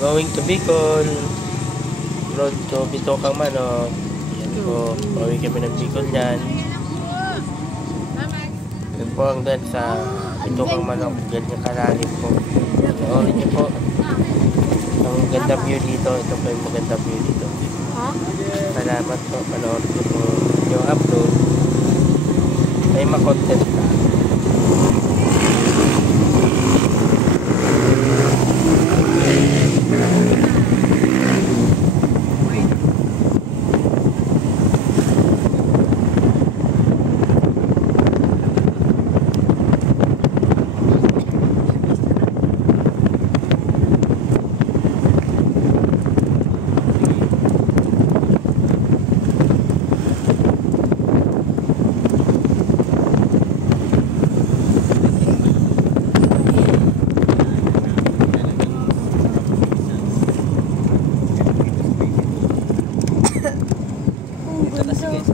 Going to Bicol. Road to Bitokang Manok. Yan po. Pauwi kami ng Bicol dyan. Yan po ang dyan sa Bitokang Manok. Ganyan kalalim po. Panoorin niyo po. Ang ganda view dito. Ito po yung maganda view dito. Salamat po. Panoorin niyo po yung upload. May makontent ka. Ito kasi guys.